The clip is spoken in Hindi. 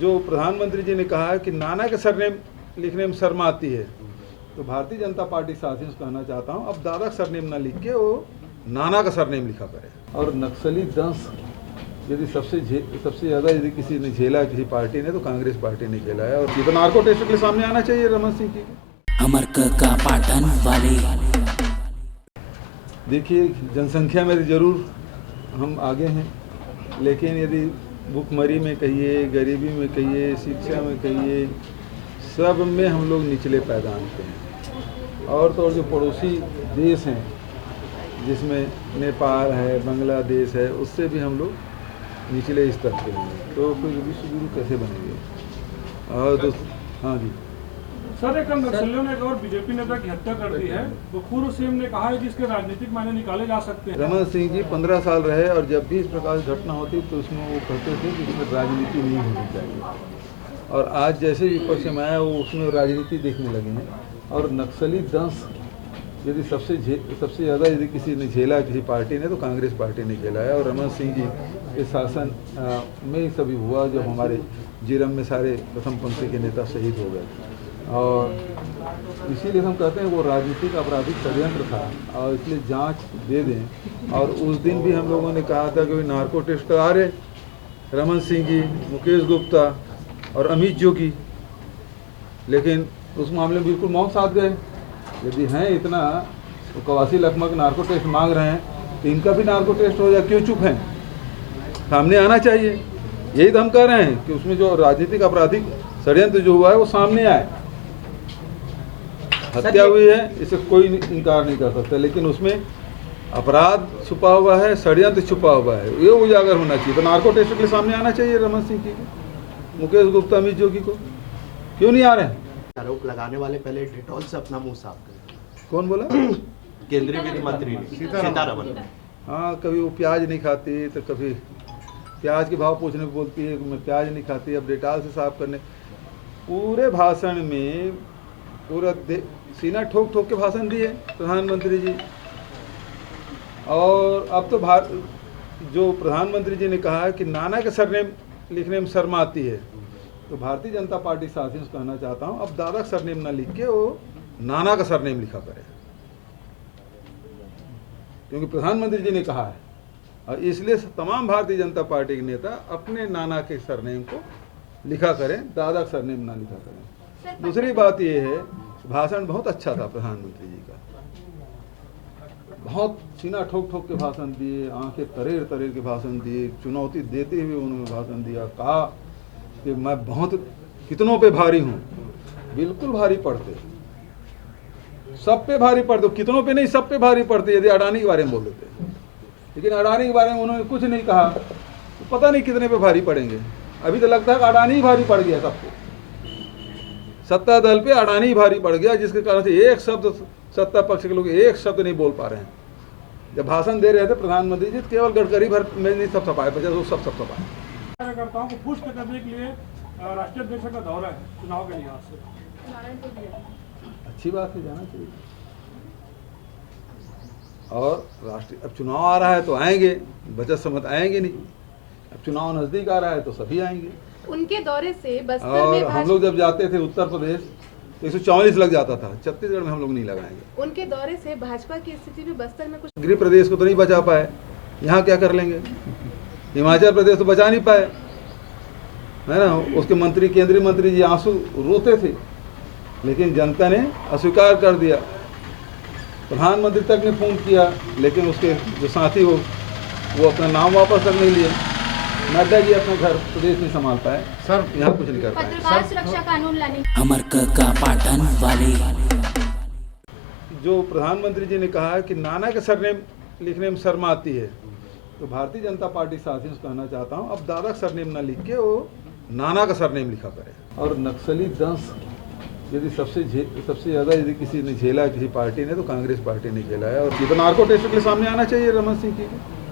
जो प्रधानमंत्री जी ने कहा है कि नाना का सरनेम लिखने में शर्म आती है, तो भारतीय जनता पार्टी साथियों से कहना चाहता हूँ, अब दादा का सरनेम ना लिख के वो नाना का सरनेम लिखा करे। और नक्सली दंश यदि सबसे ज़्यादा यदि किसी ने झेला किसी पार्टी ने, तो कांग्रेस पार्टी ने झेला है। और ये तो नार्को टेस्ट के सामने आना चाहिए रमन सिंह की। अमर का पाटन वाले देखिए, जनसंख्या में जरूर हम आगे हैं, लेकिन यदि भूखमरी में कहिए, गरीबी में कहिए, शिक्षा में कहिए, सब में हम लोग निचले पैदान के हैं। और तो और जो पड़ोसी देश हैं, जिसमें नेपाल है, बांग्लादेश है, उससे भी हम लोग निचले स्तर के हैं। तो फिर विश्व गुरु कैसे बनेंगे? और हाँ जी सर, एक नक्सलियों ने एक और बीजेपी नेता की हत्या कर दी है, तो पूर्व सीएम ने कहा है कि इसके राजनीतिक मायने निकाले जा सकते हैं। रमन सिंह जी 15 साल रहे, और जब भी इस प्रकार की घटना होती तो उसमें वो कहते थे कि इसमें राजनीति नहीं होनी चाहिए। और आज जैसे विपक्ष में आया, वो उसमें राजनीति देखने लगे हैं। और नक्सली दंश यदि सबसे ज़्यादा यदि किसी ने झेला किसी पार्टी ने, तो कांग्रेस पार्टी ने झेला है। और रमन सिंह जी के शासन में ही सभी हुआ, जब हमारे जीरम में सारे प्रथम पंक्ति के नेता शहीद हो गए। और इसीलिए हम कहते हैं वो राजनीतिक आपराधिक षड्यंत्र था, और इसलिए जांच दे दें। और उस दिन भी हम लोगों ने कहा था कि नार्को टेस्ट करा रहे रमन सिंह जी, मुकेश गुप्ता और अमित जोगी, लेकिन उस मामले में बिल्कुल मौन साध गए। यदि हैं इतना तो 81 लखमक नार्को टेस्ट मांग रहे हैं, तो इनका भी नार्को टेस्ट हो जाए, क्यों चुप हैं? सामने आना चाहिए। यही तो हम कह रहे हैं कि उसमें जो राजनीतिक आपराधिक षड्यंत्र जो हुआ है वो सामने आए। हत्या हुई है, इसे कोई इनकार नहीं कर सकता, लेकिन उसमें अपराध छुपा हुआ है, षड्यंत्र छुपा हुआ है, ये उजागर होना चाहिए। तो नार्को टेस्ट के सामने आना चाहिए रमन सिंह की, मुकेश गुप्ता, अमित जोगी को। क्यों नहीं आ रहे हैं? आरोप लगाने वाले पहले डेटॉल से अपना मुंह साफ करें। कौन बोला? केंद्रीय वित्त मंत्री सीतारमण। हाँ, कभी वो प्याज नहीं खाती, तो कभी प्याज के भाव पूछने पे बोलती है कि मैं प्याज नहीं खाती। अब डेटाल से साफ करने, पूरे भाषण में पूरा सीना ठोक ठोक के भाषण दिए प्रधानमंत्री जी। और अब तो जो प्रधानमंत्री जी ने कहा है कि नाना के सरनेम लिखने में शर्म आती है, तो भारतीय जनता पार्टी साथियों से कहना चाहता हूँ, अब दादा का सरनेम ना लिख के वो नाना का सरनेम लिखा करे, क्योंकि प्रधानमंत्री जी ने कहा है। और इसलिए तमाम भारतीय जनता पार्टी के नेता अपने नाना के सरनेम को लिखा करें, दादा का सरनेम ना लिखा करें। दूसरी बात यह है, भाषण बहुत अच्छा था प्रधानमंत्री जी का, बहुत सीना ठोक ठोक के भाषण दिए, आंखें तरेर तरेर के भाषण दिए, चुनौती देते हुए उन्होंने भाषण दिया। कहा कि मैं बहुत कितनों पे भारी हूँ। बिल्कुल भारी पड़ते, सब पे भारी पड़ते, कितनों पे नहीं, सब पे भारी पड़ते यदि अडानी के बारे में बोल देते। लेकिन अडानी के बारे में उन्होंने कुछ नहीं कहा, तो पता नहीं कितने पे भारी पड़ेंगे। अभी तो लगता है कि अडानी ही भारी पड़ गया सबको, सत्ता दल पे अडानी ही भारी पड़ गया, जिसके कारण से एक शब्द सत्ता पक्ष के लोग एक शब्द नहीं बोल पा रहे हैं। जब भाषण दे रहे थे प्रधानमंत्री जी, केवल गडकरी भर में नहीं सब सफाए, बचा वो सब सफाए। कार्यकर्ताओं को पुष्ट करने के लिए राष्ट्रीय अध्यक्ष का दौरा है चुनाव के लिहाज से। अच्छी बात है, जाना चाहिए। और राष्ट्रीय अब चुनाव आ रहा है तो आएंगे, बचत समत आएंगे नहीं। अब चुनाव नजदीक आ रहा है तो सभी आएंगे। उनके दौरे से बस्तर और में हम लोग जब जाते थे उत्तर प्रदेश तो 144 लग जाता था, छत्तीसगढ़ में हम लोग नहीं लगाएंगे। उनके दौरे से भाजपा की स्थिति भी बस्तर में कुछ गृह प्रदेश को तो नहीं बचा पाए, यहाँ क्या कर लेंगे? हिमाचल प्रदेश तो बचा नहीं पाए, है ना। उसके मंत्री, केंद्रीय मंत्री जी आंसू रोते थे, लेकिन जनता ने अस्वीकार कर दिया। प्रधानमंत्री तक ने फोन किया, लेकिन उसके जो साथी वो अपना नाम वापस तक नहीं लिए। नड्डा जी अपना घर प्रदेश नहीं संभाल पाए, सर यहाँ कुछ नहीं कर पाए। पत्रकार सुरक्षा कानून लाने अमर का पाटन वाले जो प्रधानमंत्री जी ने कहा है कि नाना के सरनेम लिखने में शर्म आती है, तो भारतीय जनता पार्टी साथियों से कहना चाहता हूँ, अब दादा का सरनेम ना लिख के वो नाना का सरनेम लिखा करे। और नक्सली दंश यदि सबसे ज़्यादा यदि किसी ने झेला किसी पार्टी ने, तो कांग्रेस पार्टी ने झेला है। और ये तो नार्को टेस्ट के सामने आना चाहिए रमन सिंह की।